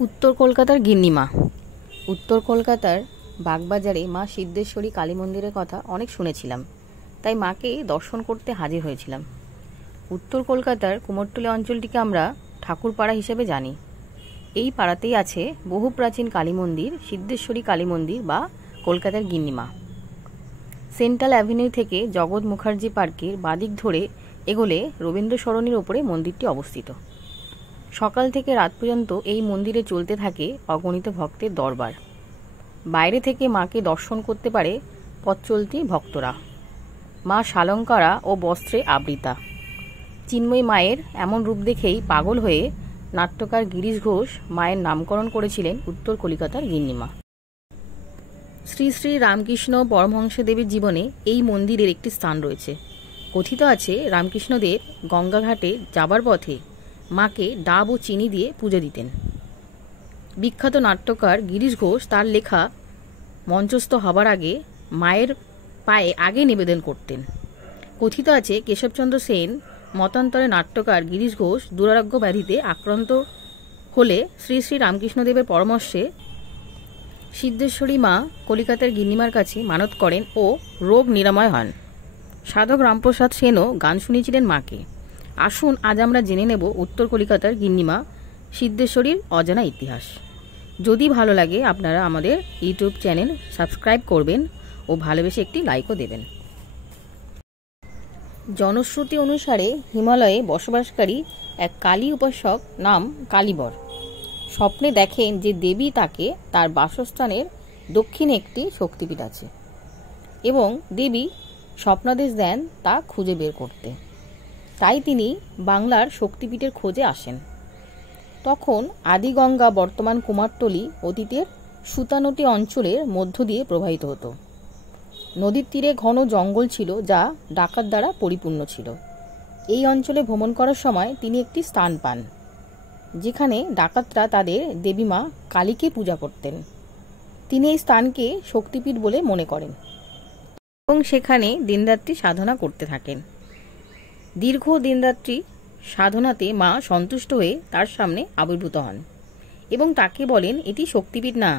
উত্তর কলকাতার গিন্নিমা। উত্তর কলকাতার বাগবাজারে মা সিদ্ধেশ্বরী কালী মন্দিরের কথা অনেক শুনেছিলাম, তাই মাকে দর্শন করতে হাজির হয়েছিলাম। উত্তর কলকাতার কুমোরটুলি অঞ্চলটিকে আমরা ঠাকুরপাড়া হিসেবে জানি। এই পাড়াতেই আছে বহু প্রাচীন কালী মন্দির, সিদ্ধেশ্বরী কালী মন্দির বা কলকাতার গিন্নিমা। সেন্ট্রাল অ্যাভিনিউ থেকে জগৎ মুখার্জি পার্কের বাদিক ধরে এগোলে রবীন্দ্র সরণির ওপরে মন্দিরটি অবস্থিত। সকাল থেকে রাত পর্যন্ত এই মন্দিরে চলতে থাকে অগণিত ভক্তের দরবার। বাইরে থেকে মাকে দর্শন করতে পারে পথচলতি ভক্তরা। মা শালঙ্কারা ও বস্ত্রে আবৃতা। চিন্ময়ী মায়ের এমন রূপ দেখেই পাগল হয়ে নাট্যকার গিরিশ ঘোষ মায়ের নামকরণ করেছিলেন উত্তর কলিকাতার গিন্নিমা। শ্রী শ্রী রামকৃষ্ণ পরমহংস দেবের জীবনে এই মন্দিরের একটি স্থান রয়েছে। কথিত আছে রামকৃষ্ণদেব গঙ্গাঘাটে যাবার পথে মাকে ডাব ও চিনি দিয়ে পুজো দিতেন। বিখ্যাত নাট্যকার গিরিশ ঘোষ তার লেখা মঞ্চস্থ হবার আগে মায়ের পায়ে আগে নিবেদন করতেন। কথিত আছে কেশবচন্দ্র সেন মতান্তরে নাট্যকার গিরিশ ঘোষ দুরারোগ্য ব্যাধিতে আক্রান্ত হলে শ্রী শ্রী রামকৃষ্ণদেবের পরামর্শে সিদ্ধেশ্বরী মা কলিকাতার গিন্নিমার কাছে মানত করেন ও রোগ নিরাময় হন। সাধক রামপ্রসাদ সেনও গান শুনিয়েছিলেন মাকে। আসুন আজ আমরা জেনে নেব উত্তর কলিকাতার গিন্নিমা সিদ্ধেশ্বরীর অজানা ইতিহাস। যদি ভালো লাগে আপনারা আমাদের ইউটিউব চ্যানেল সাবস্ক্রাইব করবেন ও ভালোবেসে একটি লাইকও দেবেন। জনশ্রুতি অনুসারে হিমালয়ে বসবাসকারী এক কালী উপাসক নাম কালীবর স্বপ্নে দেখেন যে দেবী তাকে তার বাসস্থানের দক্ষিণে একটি শক্তিপীঠ আছে এবং দেবী স্বপ্নাদেশ দেন তা খুঁজে বের করতে। তাই তিনি বাংলার শক্তিপীঠের খোঁজে আসেন। তখন আদিগঙ্গা বর্তমান কুমারটুলি অতীতের সুতানটি অঞ্চলের মধ্য দিয়ে প্রবাহিত হতো। নদীর তীরে ঘন জঙ্গল ছিল যা ডাকাত দ্বারা পরিপূর্ণ ছিল। এই অঞ্চলে ভ্রমণ করার সময় তিনি একটি স্থান পান যেখানে ডাকাতরা তাদের দেবীমা কালীকে পূজা করতেন। তিনি এই স্থানকে শক্তিপীঠ বলে মনে করেন এবং সেখানে দিনরাত্রি সাধনা করতে থাকেন। দীর্ঘ দিনরাত্রি সাধনাতে মা সন্তুষ্ট হয়ে তার সামনে আবির্ভূত হন এবং তাকে বলেন এটি শক্তিপীঠ না,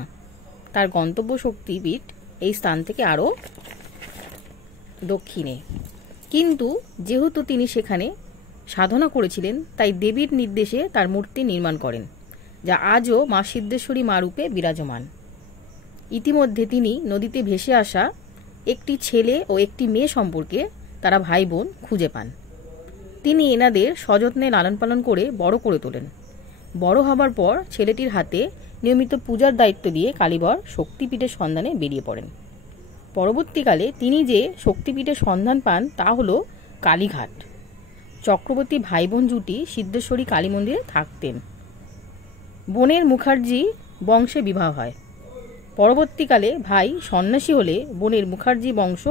তার গন্তব্য শক্তিপীঠ এই স্থান থেকে আরও দক্ষিণে। কিন্তু যেহেতু তিনি সেখানে সাধনা করেছিলেন তাই দেবীর নির্দেশে তার মূর্তি নির্মাণ করেন, যা আজও মা সিদ্ধেশ্বরী মা রূপে বিরাজমান। ইতিমধ্যে তিনি নদীতে ভেসে আসা একটি ছেলে ও একটি মেয়ে সম্পর্কে তারা ভাই বোন খুঁজে পান। তিনি এনাদের সযত্নে লালন পালন করে বড় করে তোলেন। বড় হবার পর ছেলেটির হাতে নিয়মিত পূজার দায়িত্ব দিয়ে কালীবর শক্তিপীঠের সন্ধানে বেরিয়ে পড়েন। পরবর্তীকালে তিনি যে শক্তিপীঠের সন্ধান পান তা হল কালীঘাট। চক্রবর্তী ভাই বোন জুটি সিদ্ধেশ্বরী কালী মন্দিরে থাকতেন। বোনের মুখার্জি বংশে বিবাহ হয়। পরবর্তীকালে ভাই সন্ন্যাসী হলে বোনের মুখার্জি বংশ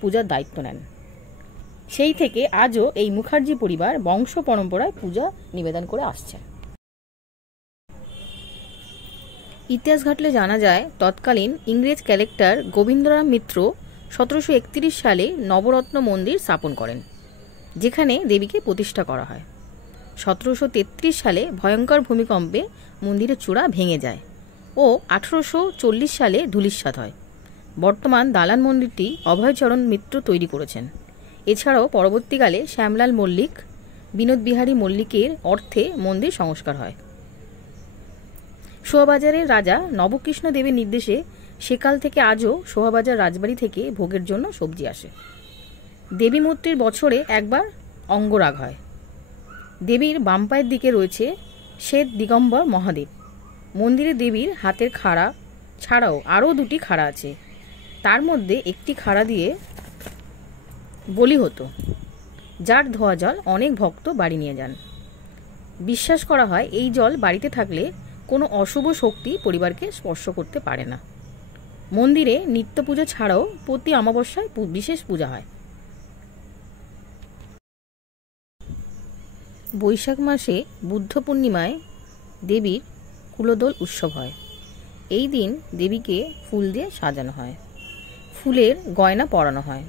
পূজার দায়িত্ব নেন। সেই থেকে আজও এই মুখার্জি পরিবার বংশ পরম্পরায় পূজা নিবেদন করে আসছে। ইতিহাস ঘাটলে জানা যায় তৎকালীন ইংরেজ কালেক্টর গোবিন্দরাম মিত্র 1731 সালে নবরত্ন মন্দির স্থাপন করেন, যেখানে দেবীকে প্রতিষ্ঠা করা হয়। 1733 সালে ভয়ঙ্কর ভূমিকম্পে মন্দিরের চূড়া ভেঙে যায় ও 1840 সালে ধূলিসাৎ হয়। বর্তমান দালান মন্দিরটি অভয়চরণ মিত্র তৈরি করেছেন। এছাড়াও পরবর্তীকালে শ্যামলাল মল্লিক, বিনোদ বিহারী মল্লিকের অর্থে মন্দির সংস্কার হয়। শোভাবাজারের রাজা নবকৃষ্ণ দেবের নির্দেশে সেকাল থেকে আজও শোভাবাজার রাজবাড়ি থেকে ভোগের জন্য সবজি আসে। দেবী মূর্তির বছরে একবার অঙ্গরাগ হয়। দেবীর বাম পায়ের দিকে রয়েছে শ্বেত দিগম্বর মহাদেব। মন্দিরে দেবীর হাতের খাড়া ছাড়াও আরও দুটি খাড়া আছে। তার মধ্যে একটি খাড়া দিয়ে বলি হতো, যার ধোয়া জল অনেক ভক্ত বাড়ি নিয়ে যান। বিশ্বাস করা হয় এই জল বাড়িতে থাকলে কোনো অশুভ শক্তি পরিবারকে স্পর্শ করতে পারে না। মন্দিরে নিত্য পুজো ছাড়াও প্রতি অমাবস্যায় বিশেষ পূজা হয়। বৈশাখ মাসে বুদ্ধ পূর্ণিমায় দেবীর কুলদোল উৎসব হয়। এই দিন দেবীকে ফুল দিয়ে সাজানো হয়, ফুলের গয়না পরানো হয়।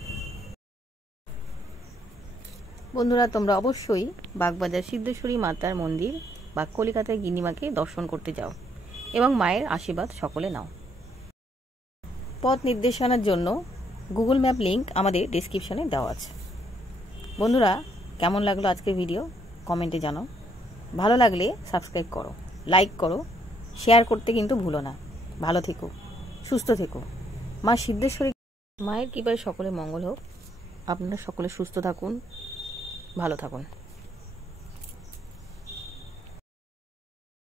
বন্ধুরা, তোমরা অবশ্যই বাগবাজার সিদ্ধেশ্বরী মাতার মন্দির বা কলিকাতায় গিন্নিমাকে দর্শন করতে যাও। এবং মায়ের আশীর্বাদ সকলে নাও। পথ নির্দেশনার জন্য গুগল ম্যাপ লিংক আমাদের ডেসক্রিপশনে দেওয়া আছে। বন্ধুরা, কেমন লাগলো আজকের ভিডিও কমেন্টে জানাও। ভালো লাগলে সাবস্ক্রাইব করো, লাইক করো, শেয়ার করতে কিন্তু ভুলো না। ভালো থেকো, সুস্থ থেকো। মা সিদ্ধেশ্বরী মায়ের কৃপায় সকলে মঙ্গল হোক। আপনারা সকলে সুস্থ থাকুন, ভালো থাকুন।